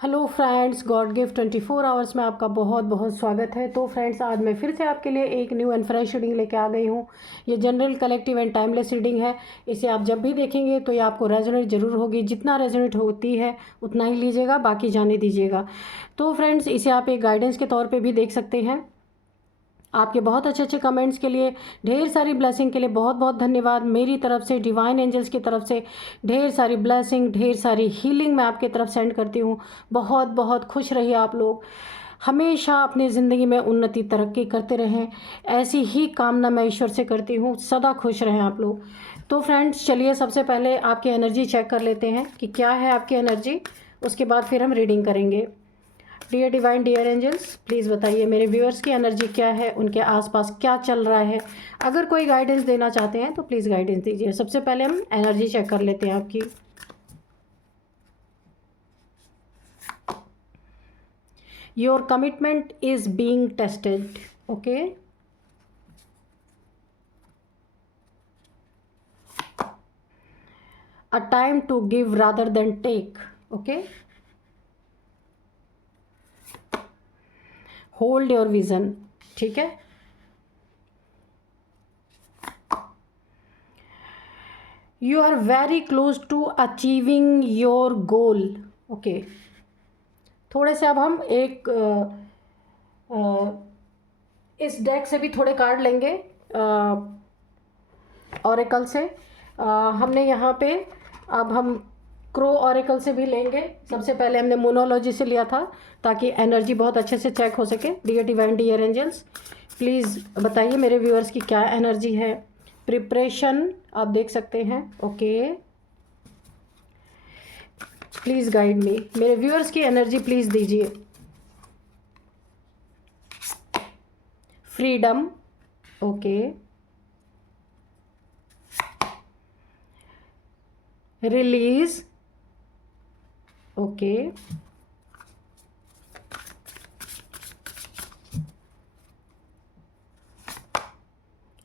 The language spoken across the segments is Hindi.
Hello friends, God gift 24 hours में आपका बहुत बहुत स्वागत है। तो फ्रेंड्स, आज मैं फिर से आपके लिए एक न्यू एंड फ्रेश रीडिंग लेके आ गई हूँ। ये general, collective and timeless reading है। इसे आप जब भी देखेंगे तो ये आपको रेजोनेट ज़रूर होगी। जितना रेजोनेट होती है उतना ही लीजिएगा, बाकी जाने दीजिएगा। तो फ्रेंड्स, इसे आप एक गाइडेंस के तौर पर भी देख सकते हैं। आपके बहुत अच्छे अच्छे कमेंट्स के लिए, ढेर सारी ब्लेसिंग के लिए बहुत बहुत धन्यवाद। मेरी तरफ से, डिवाइन एंजल्स की तरफ से ढेर सारी ब्लेसिंग, ढेर सारी हीलिंग मैं आपकी तरफ सेंड करती हूँ। बहुत बहुत खुश रहिए आप लोग। हमेशा अपनी ज़िंदगी में उन्नति, तरक्की करते रहें, ऐसी ही कामना मैं ईश्वर से करती हूँ। सदा खुश रहें आप लोग। तो फ्रेंड्स, चलिए सबसे पहले आपकी एनर्जी चेक कर लेते हैं कि क्या है आपकी एनर्जी। उसके बाद फिर हम रीडिंग करेंगे। Dear divine, dear angels, please बताइए मेरे व्यूअर्स की एनर्जी क्या है, उनके आसपास क्या चल रहा है। अगर कोई गाइडेंस देना चाहते हैं तो प्लीज़ गाइडेंस दीजिए। सबसे पहले हम एनर्जी चेक कर लेते हैं आपकी। Your commitment is being tested. Okay, a time to give rather than take. Okay, hold your vision. ठीक है, you are very close to achieving your goal. Okay, थोड़े से अब हम एक इस डेक से भी थोड़े कार्ड लेंगे ऑरेकल से। हमने यहाँ पे अब हम क्रो ऑरेकल से भी लेंगे। सबसे पहले हमने मोनोलॉजी से लिया था ताकि एनर्जी बहुत अच्छे से चेक हो सके। Dear divine, dear angels, please बताइए मेरे व्यूअर्स की क्या एनर्जी है। प्रिपरेशन आप देख सकते हैं। Okay, please guide me. मेरे व्यूअर्स की एनर्जी प्लीज़ दीजिए। Freedom. Okay, release. Okay,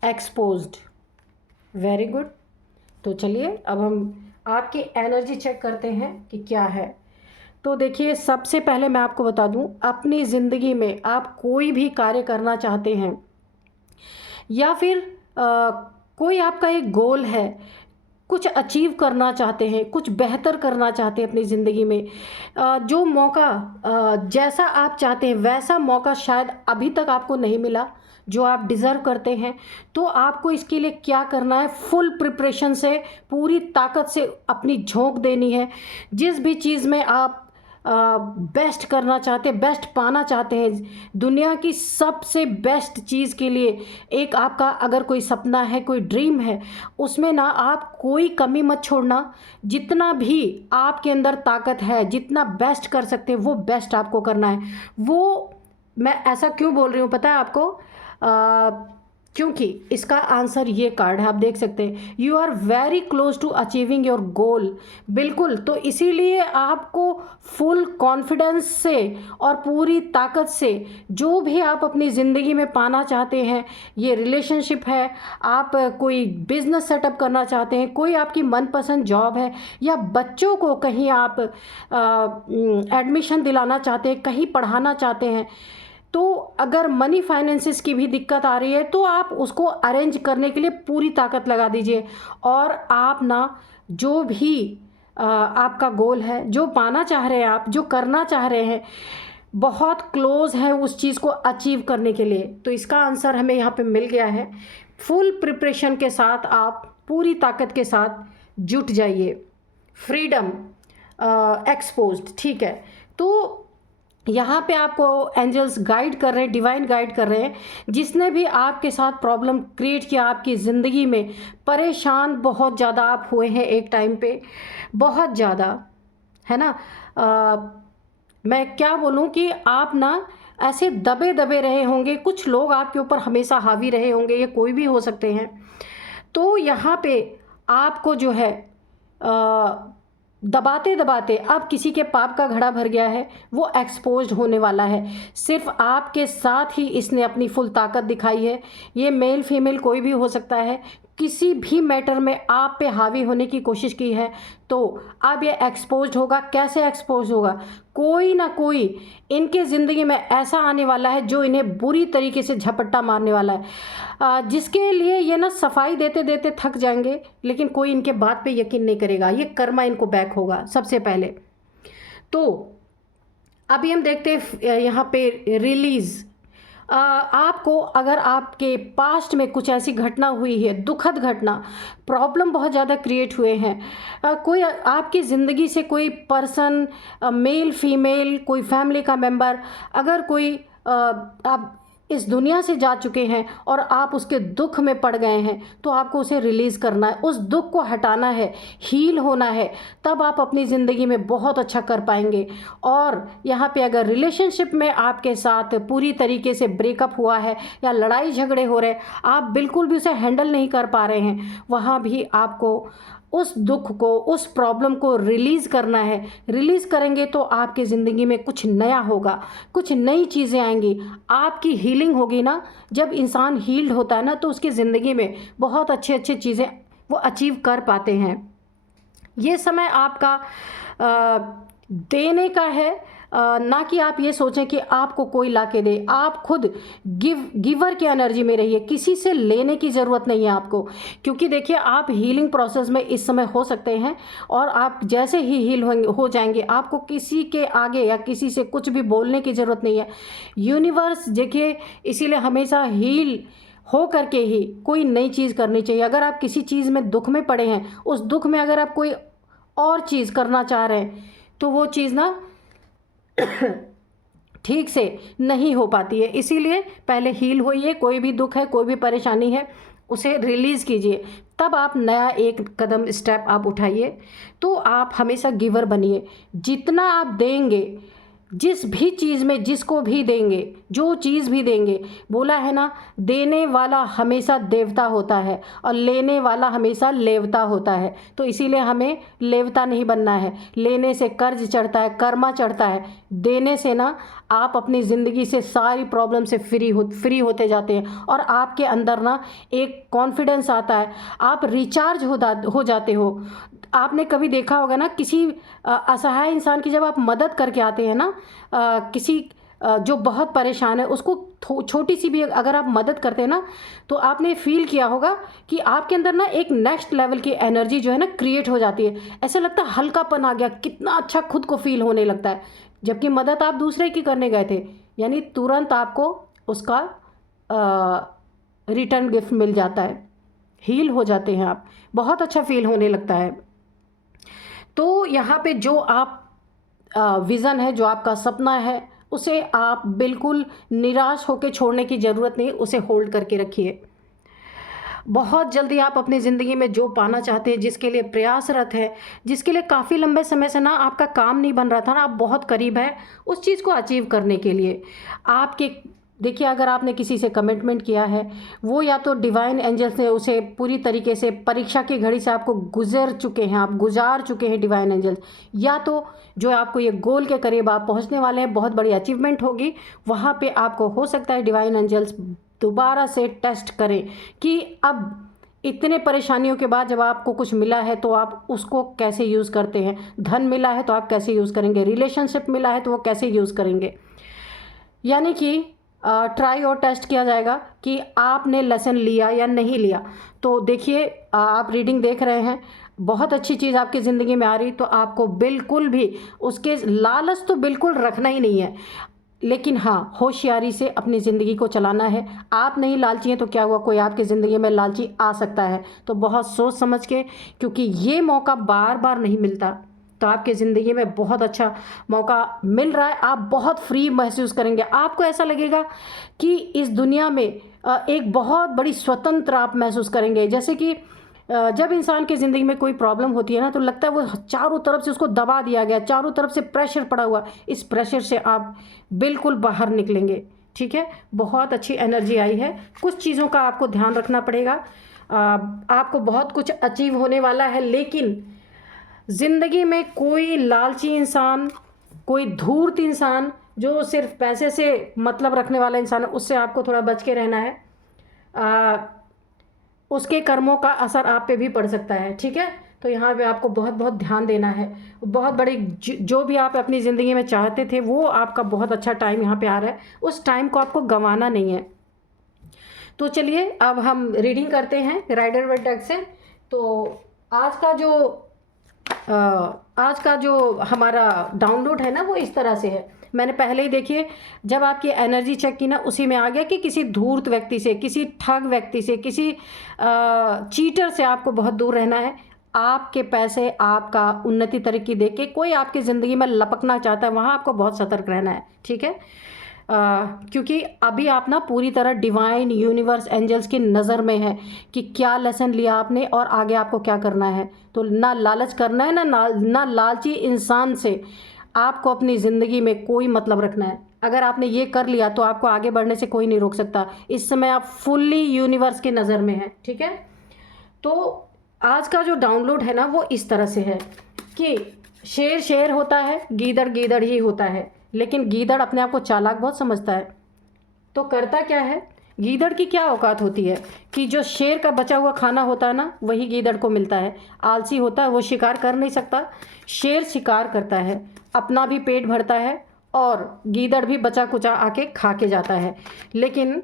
exposed. Very good. तो चलिए अब हम आपकी एनर्जी चेक करते हैं कि क्या है। तो देखिए, सबसे पहले मैं आपको बता दूं, अपनी ज़िंदगी में आप कोई भी कार्य करना चाहते हैं या फिर कोई आपका एक गोल है, कुछ अचीव करना चाहते हैं, कुछ बेहतर करना चाहते हैं अपनी ज़िंदगी में, जो मौका जैसा आप चाहते हैं वैसा मौका शायद अभी तक आपको नहीं मिला जो आप डिज़र्व करते हैं। तो आपको इसके लिए क्या करना है, फुल प्रिपरेशन से, पूरी ताकत से अपनी झोंक देनी है। जिस भी चीज़ में आप बेस्ट करना चाहते हैं, बेस्ट पाना चाहते हैं, दुनिया की सबसे बेस्ट चीज़ के लिए एक आपका अगर कोई सपना है, कोई ड्रीम है, उसमें ना आप कोई कमी मत छोड़ना। जितना भी आपके अंदर ताकत है, जितना बेस्ट कर सकते हैं वो बेस्ट आपको करना है। वो मैं ऐसा क्यों बोल रही हूँ पता है आपको? क्योंकि इसका आंसर ये कार्ड है, आप देख सकते हैं। You are very close to achieving your goal. बिल्कुल, तो इसीलिए आपको फुल कॉन्फिडेंस से और पूरी ताकत से जो भी आप अपनी ज़िंदगी में पाना चाहते हैं, ये रिलेशनशिप है, आप कोई बिजनेस सेटअप करना चाहते हैं, कोई आपकी मनपसंद जॉब है, या बच्चों को कहीं आप एडमिशन दिलाना चाहते हैं, कहीं पढ़ाना चाहते हैं, तो अगर मनी फाइनेंसिस की भी दिक्कत आ रही है तो आप उसको अरेंज करने के लिए पूरी ताकत लगा दीजिए। और आप ना जो भी आपका गोल है, जो पाना चाह रहे हैं आप, जो करना चाह रहे हैं, बहुत क्लोज है उस चीज़ को अचीव करने के लिए। तो इसका आंसर हमें यहाँ पे मिल गया है। फुल प्रिपरेशन के साथ आप पूरी ताकत के साथ जुट जाइए। Freedom, exposed. ठीक है, तो यहाँ पे आपको एंजल्स गाइड कर रहे हैं, डिवाइन गाइड कर रहे हैं। जिसने भी आपके साथ प्रॉब्लम क्रिएट किया आपकी ज़िंदगी में, परेशान बहुत ज़्यादा आप हुए हैं एक टाइम पे, बहुत ज़्यादा, है ना। मैं क्या बोलूँ कि आप ना ऐसे दबे दबे रहे होंगे, कुछ लोग आपके ऊपर हमेशा हावी रहे होंगे, ये कोई भी हो सकते हैं। तो यहाँ पे आपको जो है दबाते दबाते अब किसी के पाप का घड़ा भर गया है, वो एक्सपोज्ड होने वाला है। सिर्फ आपके साथ ही इसने अपनी फुल ताकत दिखाई है। ये मेल फीमेल कोई भी हो सकता है, किसी भी मैटर में आप पे हावी होने की कोशिश की है तो अब ये एक्सपोज होगा। कैसे एक्सपोज होगा? कोई ना कोई इनके ज़िंदगी में ऐसा आने वाला है जो इन्हें बुरी तरीके से झपट्टा मारने वाला है, जिसके लिए ये ना सफाई देते देते थक जाएंगे, लेकिन कोई इनके बात पे यकीन नहीं करेगा। ये कर्मा इनको बैक होगा सबसे पहले। तो अभी हम देखते हैं यहाँ पे रिलीज़। आपको अगर आपके पास्ट में कुछ ऐसी घटना हुई है, दुखद घटना, प्रॉब्लम बहुत ज़्यादा क्रिएट हुए हैं, कोई आपकी ज़िंदगी से कोई पर्सन, मेल फीमेल, कोई फैमिली का मेंबर, अगर कोई आप इस दुनिया से जा चुके हैं और आप उसके दुख में पड़ गए हैं, तो आपको उसे रिलीज़ करना है, उस दुख को हटाना है, हील होना है, तब आप अपनी ज़िंदगी में बहुत अच्छा कर पाएंगे। और यहाँ पे अगर रिलेशनशिप में आपके साथ पूरी तरीके से ब्रेकअप हुआ है या लड़ाई झगड़े हो रहे हैं, आप बिल्कुल भी उसे हैंडल नहीं कर पा रहे हैं, वहाँ भी आपको उस दुख को, उस प्रॉब्लम को रिलीज़ करना है। रिलीज़ करेंगे तो आपकी ज़िंदगी में कुछ नया होगा, कुछ नई चीज़ें आएंगी, आपकी हीलिंग होगी ना। जब इंसान हील्ड होता है ना तो उसकी ज़िंदगी में बहुत अच्छे अच्छे चीज़ें वो अचीव कर पाते हैं। ये समय आपका देने का है, ना कि आप ये सोचें कि आपको कोई ला के दे। आप खुद गिवर की एनर्जी में रहिए, किसी से लेने की ज़रूरत नहीं है आपको। क्योंकि देखिए, आप हीलिंग प्रोसेस में इस समय हो सकते हैं और आप जैसे ही हील हो जाएंगे, आपको किसी के आगे या किसी से कुछ भी बोलने की ज़रूरत नहीं है। यूनिवर्स देखिए, इसीलिए हमेशा हील हो करके ही कोई नई चीज़ करनी चाहिए। अगर आप किसी चीज़ में दुख में पड़े हैं, उस दुख में अगर आप कोई और चीज़ करना चाह रहे हैं, तो वो चीज़ ना ठीक से नहीं हो पाती है। इसीलिए पहले हील होइए। कोई भी दुख है, कोई भी परेशानी है, उसे रिलीज़ कीजिए, तब आप नया एक कदम स्टेप आप उठाइए। तो आप हमेशा गिवर बनिए। जितना आप देंगे, जिस भी चीज़ में जिसको भी देंगे, जो चीज़ भी देंगे, बोला है ना, देने वाला हमेशा देवता होता है और लेने वाला हमेशा लेवता होता है। तो इसीलिए हमें लेवता नहीं बनना है। लेने से कर्ज चढ़ता है, कर्मा चढ़ता है। देने से ना आप अपनी ज़िंदगी से सारी प्रॉब्लम से फ्री होते जाते हैं और आपके अंदर ना एक कॉन्फिडेंस आता है, आप रिचार्ज हो जाते हो। आपने कभी देखा होगा ना, किसी असहाय इंसान की जब आप मदद करके आते हैं ना, किसी जो बहुत परेशान है, उसको छोटी सी भी अगर आप मदद करते हैं ना, तो आपने फील किया होगा कि आपके अंदर ना एक नेक्स्ट लेवल की एनर्जी जो है ना क्रिएट हो जाती है। ऐसा लगता है हल्कापन आ गया, कितना अच्छा खुद को फील होने लगता है। जबकि मदद आप दूसरे की करने गए थे, यानी तुरंत आपको उसका रिटर्न गिफ्ट मिल जाता है, हील हो जाते हैं आप, बहुत अच्छा फील होने लगता है। तो यहाँ पे जो आप विज़न है, जो आपका सपना है, उसे आप बिल्कुल निराश होकर छोड़ने की ज़रूरत नहीं, उसे होल्ड करके रखिए। बहुत जल्दी आप अपनी ज़िंदगी में जो पाना चाहते हैं, जिसके लिए प्रयासरत है, जिसके लिए काफ़ी लंबे समय से ना आपका काम नहीं बन रहा था ना, आप बहुत करीब है उस चीज़ को अचीव करने के लिए। आपके देखिए, अगर आपने किसी से कमिटमेंट किया है, वो या तो डिवाइन एंजल्स ने उसे पूरी तरीके से परीक्षा की घड़ी से आपको गुजर चुके हैं, आप गुजार चुके हैं डिवाइन एंजल्स, या तो जो आपको ये गोल के करीब आप पहुंचने वाले हैं, बहुत बड़ी अचीवमेंट होगी, वहाँ पे आपको हो सकता है डिवाइन एंजल्स दोबारा से टेस्ट करें कि अब इतने परेशानियों के बाद जब आपको कुछ मिला है तो आप उसको कैसे यूज़ करते हैं। धन मिला है तो आप कैसे यूज़ करेंगे, रिलेशनशिप मिला है तो वो कैसे यूज़ करेंगे। यानी कि ट्राई और टेस्ट किया जाएगा कि आपने लेसन लिया या नहीं लिया। तो देखिए, आप रीडिंग देख रहे हैं, बहुत अच्छी चीज़ आपकी ज़िंदगी में आ रही, तो आपको बिल्कुल भी उसके लालच तो बिल्कुल रखना ही नहीं है, लेकिन हाँ, होशियारी से अपनी ज़िंदगी को चलाना है। आप नहीं लालची हैं तो क्या हुआ, कोई आपकी ज़िंदगी में लालची आ सकता है, तो बहुत सोच समझ के, क्योंकि ये मौका बार बार नहीं मिलता। तो आपके ज़िंदगी में बहुत अच्छा मौका मिल रहा है, आप बहुत फ्री महसूस करेंगे। आपको ऐसा लगेगा कि इस दुनिया में एक बहुत बड़ी स्वतंत्र आप महसूस करेंगे। जैसे कि जब इंसान की ज़िंदगी में कोई प्रॉब्लम होती है ना, तो लगता है वो चारों तरफ से उसको दबा दिया गया, चारों तरफ से प्रेशर पड़ा हुआ। इस प्रेशर से आप बिल्कुल बाहर निकलेंगे। ठीक है, बहुत अच्छी एनर्जी आई है। कुछ चीज़ों का आपको ध्यान रखना पड़ेगा। आपको बहुत कुछ अचीव होने वाला है, लेकिन ज़िंदगी में कोई लालची इंसान, कोई धूर्त इंसान, जो सिर्फ पैसे से मतलब रखने वाला इंसान है, उससे आपको थोड़ा बच के रहना है। उसके कर्मों का असर आप पे भी पड़ सकता है, ठीक है। तो यहाँ पे आपको बहुत बहुत ध्यान देना है। बहुत बड़ी जो भी आप अपनी ज़िंदगी में चाहते थे वो आपका बहुत अच्छा टाइम यहाँ पे आ रहा है, उस टाइम को आपको गंवाना नहीं है। तो चलिए अब हम रीडिंग करते हैं राइडर वाइट डेक से। तो आज का जो आज का जो हमारा डाउनलोड है ना वो इस तरह से है। मैंने पहले ही देखिए जब आपकी एनर्जी चेक की ना उसी में आ गया कि किसी धूर्त व्यक्ति से, किसी ठग व्यक्ति से, किसी चीटर से आपको बहुत दूर रहना है। आपके पैसे, आपका उन्नति तरक्की देख के कोई आपकी ज़िंदगी में लपकना चाहता है, वहाँ आपको बहुत सतर्क रहना है, ठीक है। क्योंकि अभी आप ना पूरी तरह डिवाइन यूनिवर्स एंजल्स की नज़र में है कि क्या लेसन लिया आपने और आगे आपको क्या करना है। तो ना लालच करना है, ना लालची इंसान से आपको अपनी ज़िंदगी में कोई मतलब रखना है। अगर आपने ये कर लिया तो आपको आगे बढ़ने से कोई नहीं रोक सकता। इस समय आप फुल्ली यूनिवर्स की नज़र में हैं, ठीक है। तो आज का जो डाउनलोड है ना वो इस तरह से है कि शेर शेर होता है, गीदड़ गीदड़ ही होता है, लेकिन गीदड़ अपने आप को चालाक बहुत समझता है। तो करता क्या है, गीदड़ की क्या औकात होती है कि जो शेर का बचा हुआ खाना होता है ना वही गीदड़ को मिलता है। आलसी होता है, वो शिकार कर नहीं सकता। शेर शिकार करता है, अपना भी पेट भरता है और गीदड़ भी बचा कुचा आके खा के जाता है। लेकिन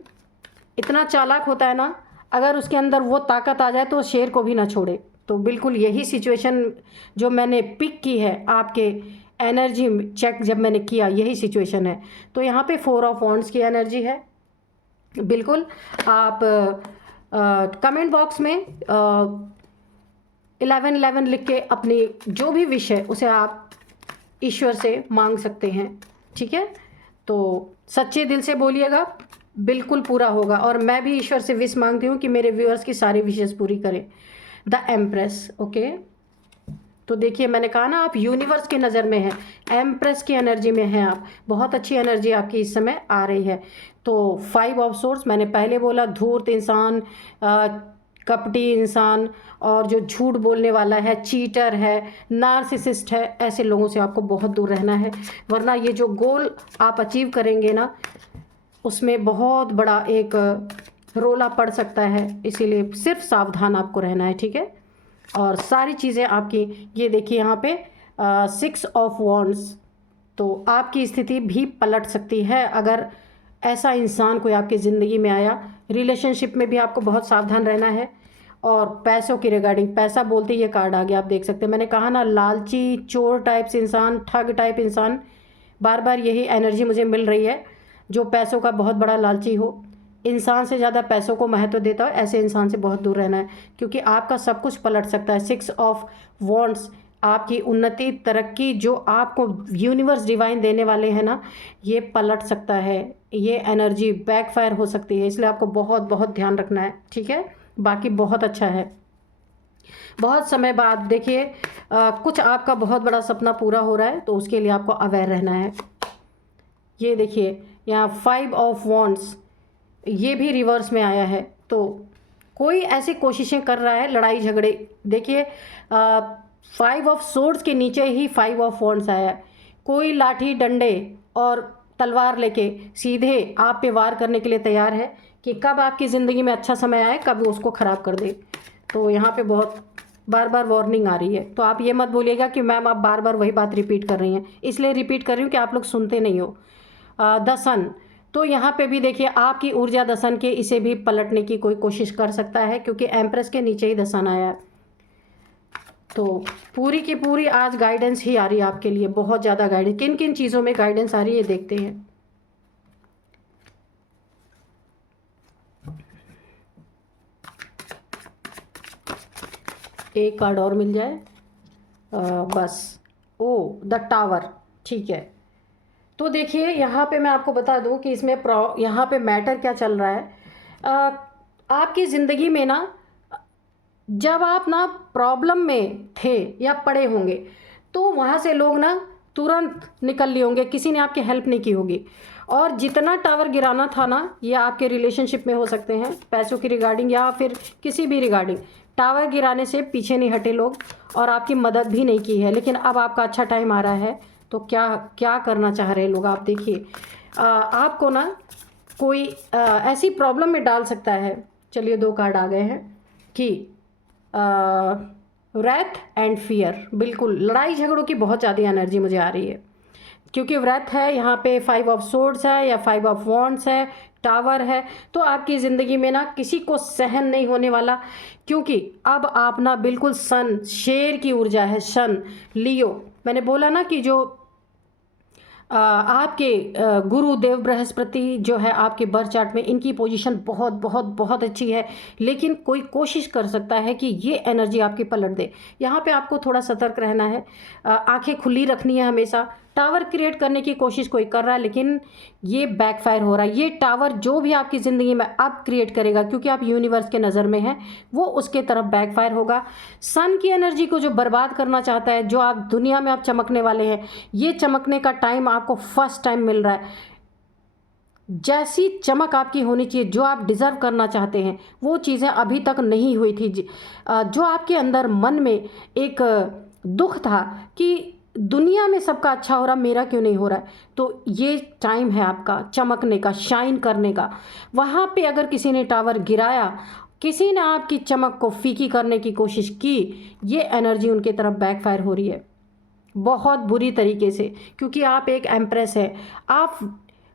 इतना चालाक होता है ना, अगर उसके अंदर वो ताकत आ जाए तो शेर को भी ना छोड़े। तो बिल्कुल यही सिचुएशन जो मैंने पिक की है आपके एनर्जी चेक जब मैंने किया, यही सिचुएशन है। तो यहाँ पे 4 ऑफ वॉन्ड्स की एनर्जी है। बिल्कुल आप कमेंट बॉक्स में 1111 लिख के अपनी जो भी विश है उसे आप ईश्वर से मांग सकते हैं, ठीक है। तो सच्चे दिल से बोलिएगा, बिल्कुल पूरा होगा। और मैं भी ईश्वर से विश मांगती हूँ कि मेरे व्यूअर्स की सारी विशेस पूरी करें। The empress, okay. तो देखिए मैंने कहा ना आप यूनिवर्स की नज़र में हैं, एम्प्रेस की एनर्जी में हैं आप। बहुत अच्छी एनर्जी आपकी इस समय आ रही है। तो 5 ऑफ सोर्स मैंने पहले बोला, धूर्त इंसान, कपटी इंसान और जो झूठ बोलने वाला है, चीटर है, नार्सिसिस्ट है, ऐसे लोगों से आपको बहुत दूर रहना है। वरना ये जो गोल आप अचीव करेंगे ना उसमें बहुत बड़ा एक रोला पड़ सकता है। इसीलिए सिर्फ सावधान आपको रहना है, ठीक है। और सारी चीज़ें आपकी, ये देखिए यहाँ पे 6 ऑफ वॉन्ड्स। तो आपकी स्थिति भी पलट सकती है अगर ऐसा इंसान कोई आपकी ज़िंदगी में आया। रिलेशनशिप में भी आपको बहुत सावधान रहना है। और पैसों की रिगार्डिंग, पैसा बोलते ही ये कार्ड आ गया, आप देख सकते हैं। मैंने कहा ना लालची, चोर टाइप्स इंसान, ठग टाइप इंसान, बार बार यही एनर्जी मुझे मिल रही है। जो पैसों का बहुत बड़ा लालची हो, इंसान से ज़्यादा पैसों को महत्व देता हो, ऐसे इंसान से बहुत दूर रहना है। क्योंकि आपका सब कुछ पलट सकता है। 6 ऑफ वॉन्ड्स, आपकी उन्नति तरक्की जो आपको यूनिवर्स डिवाइन देने वाले हैं ना, ये पलट सकता है। ये एनर्जी बैकफायर हो सकती है, इसलिए आपको बहुत बहुत ध्यान रखना है, ठीक है। बाकी बहुत अच्छा है। बहुत समय बाद देखिए कुछ आपका बहुत बड़ा सपना पूरा हो रहा है, तो उसके लिए आपको अवेयर रहना है। ये देखिए यहाँ 5 ऑफ वॉन्ड्स, ये भी रिवर्स में आया है। तो कोई ऐसी कोशिशें कर रहा है, लड़ाई झगड़े। देखिए 5 ऑफ सोर्ड्स के नीचे ही 5 ऑफ वॉन्ड्स आया है। कोई लाठी डंडे और तलवार लेके सीधे आप पे वार करने के लिए तैयार है कि कब आपकी ज़िंदगी में अच्छा समय आए, कब उसको ख़राब कर दे। तो यहाँ पे बहुत बार बार वार्निंग आ रही है। तो आप ये मत बोलिएगा कि मैम आप बार बार वही बात रिपीट कर रही हैं। इसलिए रिपीट कर रही हूँ कि आप लोग सुनते नहीं हो। द सन, तो यहाँ पे भी देखिए आपकी ऊर्जा द सन के, इसे भी पलटने की कोई कोशिश कर सकता है क्योंकि एम्प्रेस के नीचे ही द सन आया है। तो पूरी की पूरी आज गाइडेंस ही आ रही है आपके लिए, बहुत ज़्यादा गाइडेंस। किन किन चीज़ों में गाइडेंस आ रही है देखते हैं। एक कार्ड और मिल जाए बस। ओ द टावर, ठीक है। तो देखिए यहाँ पे मैं आपको बता दूँ कि इसमें यहाँ पे मैटर क्या चल रहा है। आपकी ज़िंदगी में ना जब आप ना प्रॉब्लम में थे या पड़े होंगे तो वहाँ से लोग ना तुरंत निकल लिए होंगे, किसी ने आपकी हेल्प नहीं की होगी। और जितना टावर गिराना था ना, ये आपके रिलेशनशिप में हो सकते हैं, पैसों की रिगार्डिंग या फिर किसी भी रिगार्डिंग, टावर गिराने से पीछे नहीं हटे लोग और आपकी मदद भी नहीं की है। लेकिन अब आपका अच्छा टाइम आ रहा है, तो क्या क्या करना चाह रहे हैं लोग, आप देखिए। आपको ना कोई ऐसी प्रॉब्लम में डाल सकता है। चलिए 2 कार्ड आ गए हैं। कि wrath एंड फियर, बिल्कुल लड़ाई झगड़ों की बहुत ज़्यादा एनर्जी मुझे आ रही है, क्योंकि व्रत है यहाँ पे, 5 ऑफ सोर्ड्स है या 5 ऑफ वॉन्ड्स है, टावर है। तो आपकी ज़िंदगी में ना किसी को सहन नहीं होने वाला, क्योंकि अब आप ना बिल्कुल सन, शेर की ऊर्जा है, सन लियो। मैंने बोला ना कि जो आपके गुरु देव बृहस्पति जो है आपके बर्थ चार्ट में, इनकी पोजीशन बहुत बहुत बहुत अच्छी है, लेकिन कोई कोशिश कर सकता है कि ये एनर्जी आपकी पलट दे। यहाँ पे आपको थोड़ा सतर्क रहना है, आंखें खुली रखनी है हमेशा। टावर क्रिएट करने की कोशिश कोई कर रहा है, लेकिन ये बैकफायर हो रहा है। ये टावर जो भी आपकी ज़िंदगी में अब क्रिएट करेगा, क्योंकि आप यूनिवर्स के नज़र में हैं, वो उसके तरफ बैकफायर होगा। सन की एनर्जी को जो बर्बाद करना चाहता है, जो आप दुनिया में आप चमकने वाले हैं, ये चमकने का टाइम आपको फर्स्ट टाइम मिल रहा है। जैसी चमक आपकी होनी चाहिए, जो आप डिज़र्व करना चाहते हैं, वो चीज़ें अभी तक नहीं हुई थी। जो आपके अंदर मन में एक दुख था कि दुनिया में सबका अच्छा हो रहा, मेरा क्यों नहीं हो रहा है, तो ये टाइम है आपका चमकने का, शाइन करने का। वहाँ पे अगर किसी ने टावर गिराया, किसी ने आपकी चमक को फीकी करने की कोशिश की, ये एनर्जी उनके तरफ बैकफायर हो रही है बहुत बुरी तरीके से, क्योंकि आप एक एम्प्रेस है। आप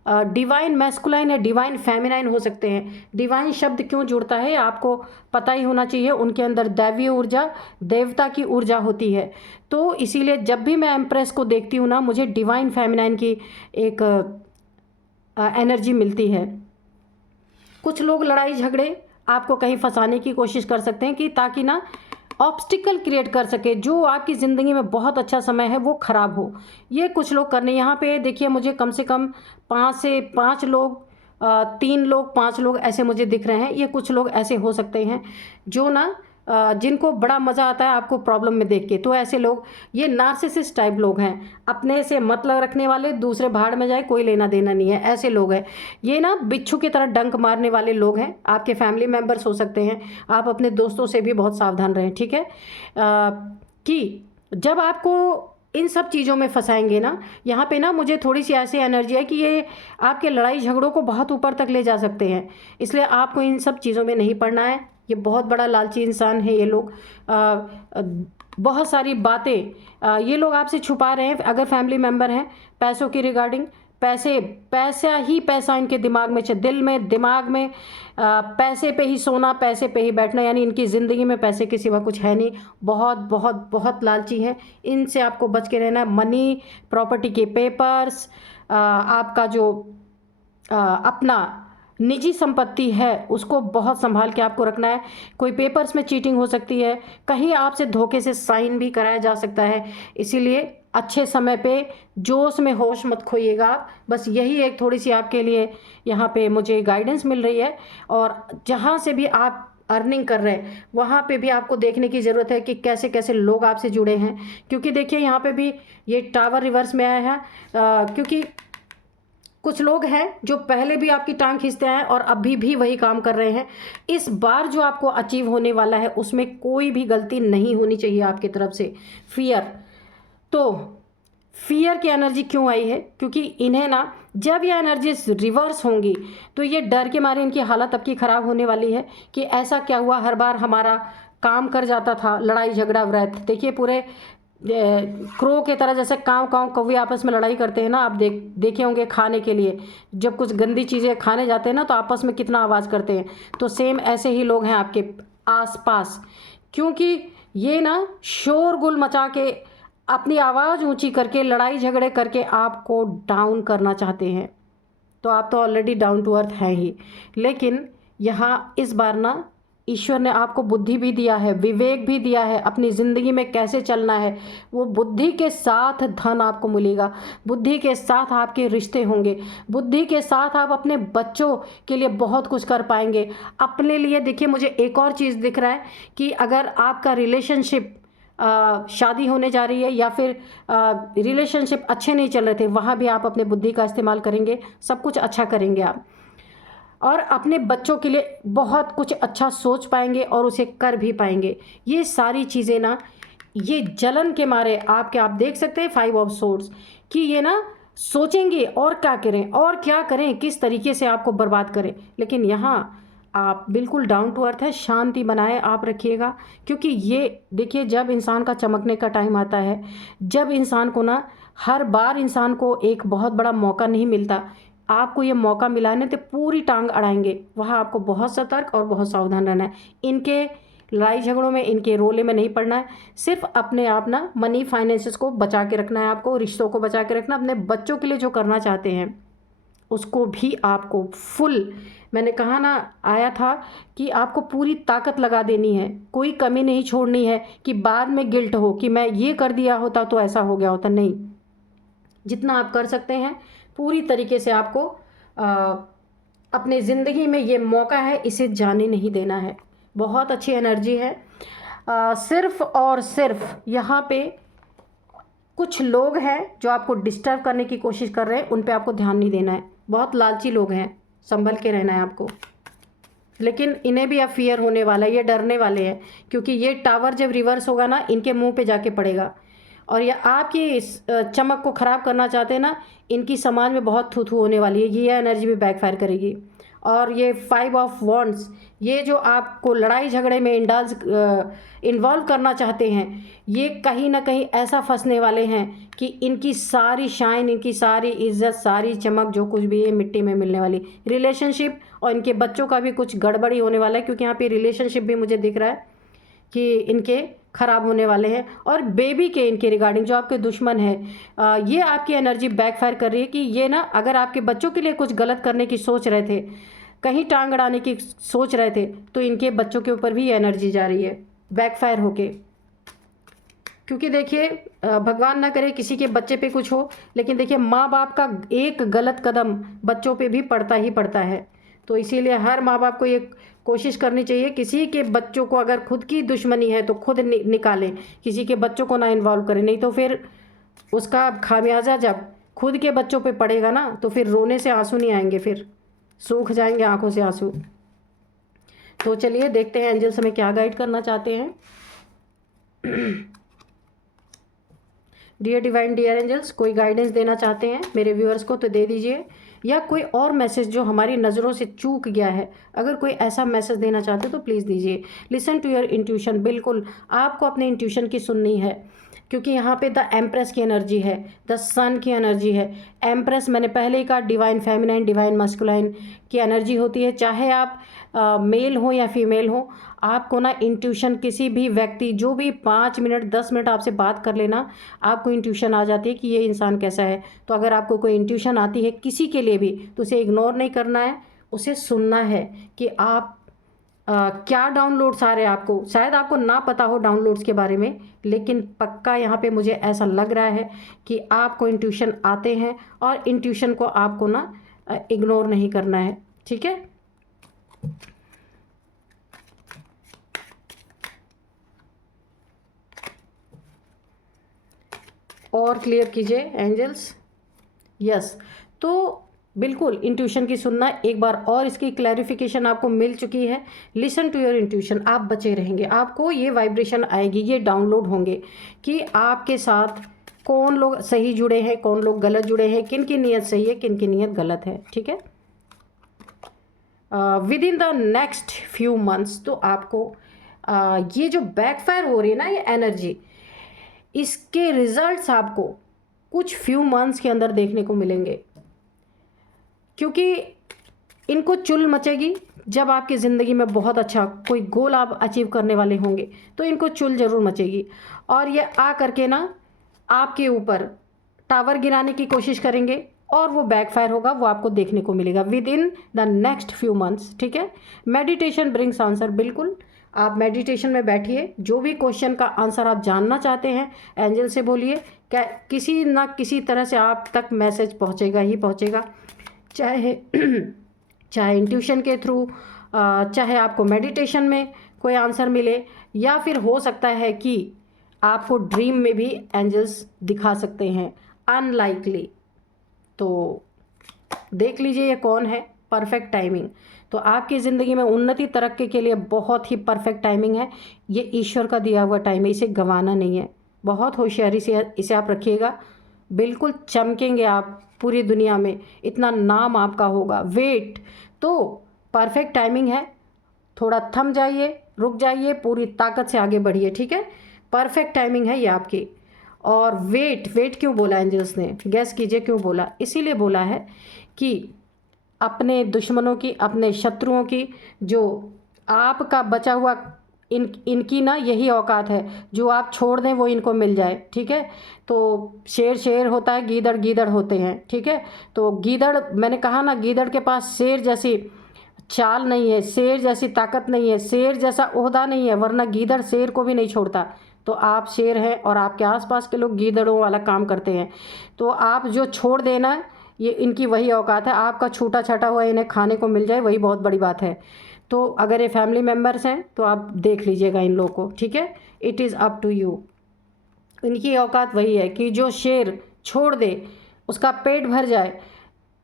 डिवाइन मैस्कुलाइन या डिवाइन फेमिनाइन हो सकते हैं। डिवाइन शब्द क्यों जुड़ता है आपको पता ही होना चाहिए, उनके अंदर दैवीय ऊर्जा, देवता की ऊर्जा होती है। तो इसीलिए जब भी मैं एम्प्रेस को देखती हूँ ना, मुझे डिवाइन फेमिनाइन की एक एनर्जी मिलती है। कुछ लोग लड़ाई झगड़े आपको कहीं फंसाने की कोशिश कर सकते हैं, कि ताकि ना ऑब्स्टिकल क्रिएट कर सके, जो आपकी ज़िंदगी में बहुत अच्छा समय है वो ख़राब हो। ये कुछ लोग करने, यहाँ पे देखिए मुझे कम से कम 5 से 5 लोग, 3 लोग, 5 लोग ऐसे मुझे दिख रहे हैं। ये कुछ लोग ऐसे हो सकते हैं जो ना जिनको बड़ा मज़ा आता है आपको प्रॉब्लम में देख के। तो ऐसे लोग, ये नार्सिसिस्ट टाइप लोग हैं, अपने से मतलब रखने वाले, दूसरे भाड़ में जाए कोई लेना देना नहीं है, ऐसे लोग हैं। ये ना बिच्छू की तरह डंक मारने वाले लोग हैं। आपके फैमिली मेम्बर्स हो सकते हैं। आप अपने दोस्तों से भी बहुत सावधान रहें, ठीक है। कि जब आपको इन सब चीज़ों में फंसाएंगे ना, यहाँ पे ना मुझे थोड़ी सी ऐसी एनर्जी है कि ये आपके लड़ाई झगड़ों को बहुत ऊपर तक ले जा सकते हैं। इसलिए आपको इन सब चीज़ों में नहीं पड़ना है। ये बहुत बड़ा लालची इंसान है ये लोग। बहुत सारी बातें ये लोग आपसे छुपा रहे हैं। अगर फैमिली मेम्बर हैं, पैसों की रिगार्डिंग, पैसा ही पैसा इनके दिमाग में, दिल में, दिमाग में, पैसे पे ही सोना, पैसे पे ही बैठना, यानी इनकी ज़िंदगी में पैसे के सिवा कुछ है नहीं। बहुत बहुत बहुत लालची हैं, इनसे आपको बच के रहना है। मनी, प्रॉपर्टी के पेपर्स, आपका जो अपना निजी संपत्ति है उसको बहुत संभाल के आपको रखना है। कोई पेपर्स में चीटिंग हो सकती है, कहीं आपसे धोखे से साइन भी कराया जा सकता है। इसीलिए अच्छे समय पे जोश में होश मत खोइएगा आप। बस यही एक थोड़ी सी आपके लिए यहाँ पे मुझे गाइडेंस मिल रही है। और जहाँ से भी आप अर्निंग कर रहे हैं, वहाँ पे भी आपको देखने की ज़रूरत है कि कैसे कैसे लोग आपसे जुड़े हैं। क्योंकि देखिए यहाँ पे भी ये टावर रिवर्स में आया है, क्योंकि कुछ लोग हैं जो पहले भी आपकी टांग खींचते हैं और अभी भी वही काम कर रहे हैं। इस बार जो आपको अचीव होने वाला है उसमें कोई भी गलती नहीं होनी चाहिए आपकी तरफ से। फियर, तो फियर की एनर्जी क्यों आई है, क्योंकि इन्हें ना जब ये एनर्जी रिवर्स होंगी तो ये डर के मारे इनकी हालत अब की ख़राब होने वाली है कि ऐसा क्या हुआ, हर बार हमारा काम कर जाता था, लड़ाई झगड़ा व्रत। देखिए पूरे क्रो के तरह जैसे काँव काँव कौवे आपस में लड़ाई करते हैं ना, आप देखे होंगे खाने के लिए, जब कुछ गंदी चीज़ें खाने जाते हैं ना तो आपस में कितना आवाज़ करते हैं। तो सेम ऐसे ही लोग हैं आपके आसपास, क्योंकि ये ना शोरगुल मचा के, अपनी आवाज़ ऊंची करके, लड़ाई झगड़े करके आपको डाउन करना चाहते हैं। तो आप तो ऑलरेडी डाउन टू अर्थ हैं ही, लेकिन यहाँ इस बार ना ईश्वर ने आपको बुद्धि भी दिया है, विवेक भी दिया है, अपनी ज़िंदगी में कैसे चलना है। वो बुद्धि के साथ धन आपको मिलेगा, बुद्धि के साथ आपके रिश्ते होंगे, बुद्धि के साथ आप अपने बच्चों के लिए बहुत कुछ कर पाएंगे। अपने लिए देखिए मुझे एक और चीज़ दिख रहा है कि अगर आपका रिलेशनशिप, शादी होने जा रही है या फिर रिलेशनशिप अच्छे नहीं चल रहे थे, वहाँ भी आप अपने बुद्धि का इस्तेमाल करेंगे, सब कुछ अच्छा करेंगे आप, और अपने बच्चों के लिए बहुत कुछ अच्छा सोच पाएंगे और उसे कर भी पाएंगे। ये सारी चीज़ें ना, ये जलन के मारे आप देख सकते हैं 5 ऑफ सोर्ड्स कि ये ना सोचेंगे और क्या करें और क्या करें, किस तरीके से आपको बर्बाद करें। लेकिन यहाँ आप बिल्कुल डाउन टू अर्थ है, शांति बनाए आप रखिएगा। क्योंकि ये देखिए, जब इंसान का चमकने का टाइम आता है, जब इंसान को ना, हर बार इंसान को एक बहुत बड़ा मौका नहीं मिलता, आपको ये मौका मिला है ना, तो पूरी टांग अड़ाएंगे, वहाँ आपको बहुत सतर्क और बहुत सावधान रहना है। इनके लड़ाई झगड़ों में, इनके रोले में नहीं पड़ना है। सिर्फ अपने आप ना मनी फाइनेंसेस को बचा के रखना है, आपको रिश्तों को बचा के रखना, अपने बच्चों के लिए जो करना चाहते हैं उसको भी आपको फुल, मैंने कहा ना, आया था कि आपको पूरी ताकत लगा देनी है, कोई कमी नहीं छोड़नी है कि बाद में गिल्ट हो कि मैं ये कर दिया होता तो ऐसा हो गया होता। नहीं, जितना आप कर सकते हैं पूरी तरीके से आपको अपने ज़िंदगी में ये मौका है, इसे जाने नहीं देना है। बहुत अच्छी एनर्जी है। सिर्फ और सिर्फ यहाँ पे कुछ लोग हैं जो आपको डिस्टर्ब करने की कोशिश कर रहे हैं, उन पे आपको ध्यान नहीं देना है। बहुत लालची लोग हैं, संभल के रहना है आपको। लेकिन इन्हें भी अब फियर होने वाला है, ये डरने वाले हैं, क्योंकि ये टावर जब रिवर्स होगा ना, इनके मुंह पे जाके पड़ेगा। और ये आपकी इस चमक को ख़राब करना चाहते हैं ना, इनकी समाज में बहुत थू थू होने वाली है, ये एनर्जी भी बैकफायर करेगी। और ये 5 ऑफ वॉन्ड्स, ये जो आपको लड़ाई झगड़े में इन्वॉल्व करना चाहते हैं, ये कहीं ना कहीं ऐसा फंसने वाले हैं कि इनकी सारी शाइन, इनकी सारी इज्जत, सारी चमक जो कुछ भी है मिट्टी में मिलने वाली। रिलेशनशिप और इनके बच्चों का भी कुछ गड़बड़ी होने वाला है, क्योंकि यहाँ पे रिलेशनशिप भी मुझे दिख रहा है कि इनके ख़राब होने वाले हैं। और बेबी के इनके रिगार्डिंग जो आपके दुश्मन है, ये आपकी एनर्जी बैकफायर कर रही है कि ये ना, अगर आपके बच्चों के लिए कुछ गलत करने की सोच रहे थे, कहीं टांग अड़ाने की सोच रहे थे, तो इनके बच्चों के ऊपर भी ये एनर्जी जा रही है बैकफायर होके। क्योंकि देखिए, भगवान ना करे किसी के बच्चे पे कुछ हो, लेकिन देखिए माँ बाप का एक गलत कदम बच्चों पे भी पड़ता ही पड़ता है। तो इसीलिए हर माँ बाप को ये कोशिश करनी चाहिए, किसी के बच्चों को अगर खुद की दुश्मनी है तो खुद निकालें, किसी के बच्चों को ना इन्वॉल्व करें। नहीं तो फिर उसका खामियाजा जब खुद के बच्चों पे पड़ेगा ना, तो फिर रोने से आंसू नहीं आएंगे, फिर सूख जाएंगे आंखों से आंसू। तो चलिए देखते हैं एंजल्स हमें क्या गाइड करना चाहते हैं। डियर डिवाइन, डियर एंजल्स, कोई गाइडेंस देना चाहते हैं मेरे व्यूअर्स को तो दे दीजिए, या कोई और मैसेज जो हमारी नज़रों से चूक गया है, अगर कोई ऐसा मैसेज देना चाहते हो तो प्लीज़ दीजिए। लिसन टू योर इंट्यूशन, बिल्कुल आपको अपने इंट्यूशन की सुननी है, क्योंकि यहाँ पे द एम्प्रेस की एनर्जी है, द सन की एनर्जी है। एम्प्रेस मैंने पहले ही कहा, डिवाइन फेमिनाइन, डिवाइन मस्कुलाइन की एनर्जी होती है। चाहे आप मेल हो या फीमेल हो, आपको ना इंट्यूशन, किसी भी व्यक्ति जो भी 5 मिनट 10 मिनट आपसे बात कर लेना, आपको इंट्यूशन आ जाती है कि ये इंसान कैसा है। तो अगर आपको कोई इंट्यूशन आती है किसी के लिए भी, तो उसे इग्नोर नहीं करना है, उसे सुनना है कि आप क्या डाउनलोड्स आ रहे हैं आपको। शायद आपको ना पता हो डाउनलोड्स के बारे में, लेकिन पक्का यहाँ पे मुझे ऐसा लग रहा है कि आपको इंट्यूशन आते हैं, और इंट्यूशन को आपको ना इग्नोर नहीं करना है, ठीक है। और क्लियर कीजिए एंजल्स। यस, तो बिल्कुल इंट्यूशन की सुनना, एक बार और इसकी क्लैरिफिकेशन आपको मिल चुकी है। लिसन टू योर इंट्यूशन, आप बचे रहेंगे, आपको ये वाइब्रेशन आएगी, ये डाउनलोड होंगे कि आपके साथ कौन लोग सही जुड़े हैं, कौन लोग गलत जुड़े हैं, किन की नीयत सही है, किन की नीयत गलत है, ठीक है। With in the next few months तो आपको ये जो बैकफायर हो रही है ना, ये एनर्जी, इसके रिजल्ट्स आपको कुछ फ्यू मंथ्स के अंदर देखने को मिलेंगे। क्योंकि इनको चुल मचेगी जब आपकी ज़िंदगी में बहुत अच्छा कोई गोल आप अचीव करने वाले होंगे, तो इनको चुल ज़रूर मचेगी, और ये आ करके ना आपके ऊपर टावर गिराने की कोशिश करेंगे, और वो बैकफायर होगा, वो आपको देखने को मिलेगा with in the next few months, ठीक है। मेडिटेशन ब्रिंग्स आंसर, बिल्कुल आप मेडिटेशन में बैठिए, जो भी क्वेश्चन का आंसर आप जानना चाहते हैं एंजल से बोलिए, क्या किसी ना किसी तरह से आप तक मैसेज पहुंचेगा ही पहुंचेगा, चाहे चाहे इंट्यूशन के थ्रू, चाहे आपको मेडिटेशन में कोई आंसर मिले, या फिर हो सकता है कि आपको ड्रीम में भी एंजल्स दिखा सकते हैं, अनलाइकली। तो देख लीजिए ये कौन है। परफेक्ट टाइमिंग, तो आपकी ज़िंदगी में उन्नति तरक्की के लिए बहुत ही परफेक्ट टाइमिंग है। ये ईश्वर का दिया हुआ टाइम है, इसे गंवाना नहीं है। बहुत होशियारी से इसे आप रखिएगा, बिल्कुल चमकेंगे आप पूरी दुनिया में, इतना नाम आपका होगा। वेट, तो परफेक्ट टाइमिंग है, थोड़ा थम जाइए, रुक जाइए, पूरी ताकत से आगे बढ़िए, ठीक है। परफेक्ट टाइमिंग है ये आपकी। और वेट क्यों बोला एंजल्स ने, गैस कीजिए क्यों बोला। इसीलिए बोला है कि अपने दुश्मनों की, अपने शत्रुओं की, जो आपका बचा हुआ, इनकी ना यही औकात है, जो आप छोड़ दें वो इनको मिल जाए, ठीक है। तो शेर शेर होता है, गीदड़ गीदड़ होते हैं, ठीक है। तो गीदड़, मैंने कहा ना, गीदड़ के पास शेर जैसी चाल नहीं है, शेर जैसी ताकत नहीं है, शेर जैसा ओहदा नहीं है, वरना गीदड़ शेर को भी नहीं छोड़ता। तो आप शेर हैं और आपके आसपास के लोग गीदड़ों वाला काम करते हैं। तो आप जो छोड़ देना, ये इनकी वही औकात है। आपका छूटा छाटा हुआ इन्हें खाने को मिल जाए, वही बहुत बड़ी बात है। तो अगर ये फैमिली मेम्बर्स हैं तो आप देख लीजिएगा इन लोगों को, ठीक है। It is up to you. इनकी औकात वही है कि जो शेर छोड़ दे, उसका पेट भर जाए,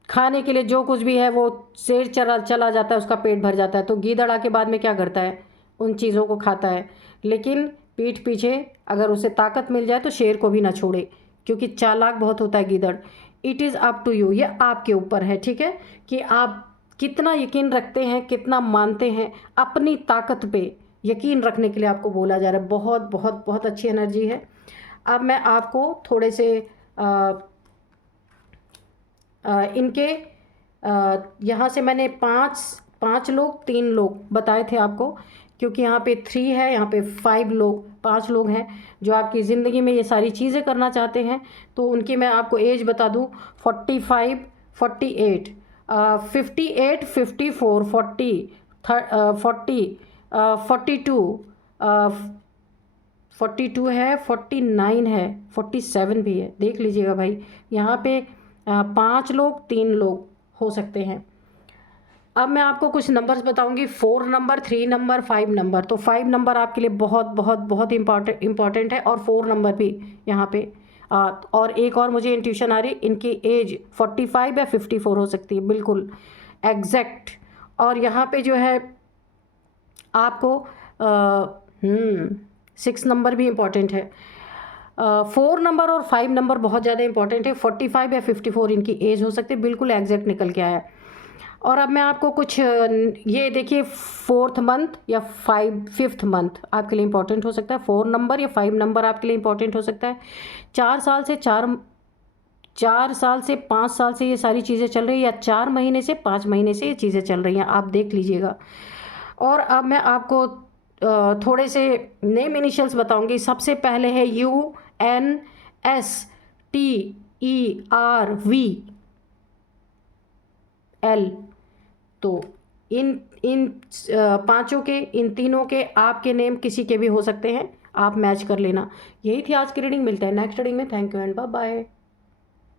खाने के लिए जो कुछ भी है वो शेर चला जाता है, उसका पेट भर जाता है। तो गीदड़ आके बाद में क्या करता है, उन चीज़ों को खाता है। लेकिन पीठ पीछे अगर उसे ताकत मिल जाए तो शेर को भी ना छोड़े, क्योंकि चालाक बहुत होता है गीदड़। It is up to you, ये आपके ऊपर है, ठीक है, कि आप कितना यकीन रखते हैं, कितना मानते हैं। अपनी ताकत पे यकीन रखने के लिए आपको बोला जा रहा है। बहुत बहुत बहुत अच्छी एनर्जी है। अब मैं आपको थोड़े से इनके यहाँ से मैंने पाँच लोग, 3 लोग बताए थे आपको, क्योंकि यहाँ पे 3 है, यहाँ पे 5 लोग, 5 लोग हैं जो आपकी ज़िंदगी में ये सारी चीज़ें करना चाहते हैं। तो उनकी मैं आपको एज बता दूँ, 45, 48, 58, 54, 40, 42 है, 49 है, 47 भी है। देख लीजिएगा भाई, यहाँ पे 5 लोग, 3 लोग हो सकते हैं। अब मैं आपको कुछ नंबर्स बताऊंगी, 4 नंबर, 3 नंबर, 5 नंबर। तो 5 नंबर आपके लिए बहुत बहुत बहुत इम्पॉर्टेंट है, और 4 नंबर भी यहाँ पे। और एक और मुझे इंट्यूशन आ रही, इनकी एज 45 या 54 हो सकती है, बिल्कुल एग्जैक्ट। और यहाँ पे जो है आपको 6 नंबर भी इम्पॉर्टेंट है। 4 नंबर और 5 नंबर बहुत ज़्यादा इंपॉर्टेंट है। 45 या 54 इनकी एज हो सकती है, बिल्कुल एग्जैक्ट निकल के आया। और अब मैं आपको कुछ, ये देखिए, 4th मंथ या 5th मंथ आपके लिए इंपॉर्टेंट हो सकता है। 4 नंबर या 5 नंबर आपके लिए इंपॉर्टेंट हो सकता है। 4 साल से 5 साल से ये सारी चीज़ें चल रही है, या 4 महीने से 5 महीने से ये चीज़ें चल रही हैं, आप देख लीजिएगा। और अब मैं आपको थोड़े से नेम इनिशियल्स बताऊंगी। सबसे पहले है UNSTERVL। तो इन पांचों के, इन तीनों के, आपके नेम किसी के भी हो सकते हैं, आप मैच कर लेना। यही थी आज की रीडिंग। मिलता है नेक्स्ट रीडिंग में। Thank you and bye bye.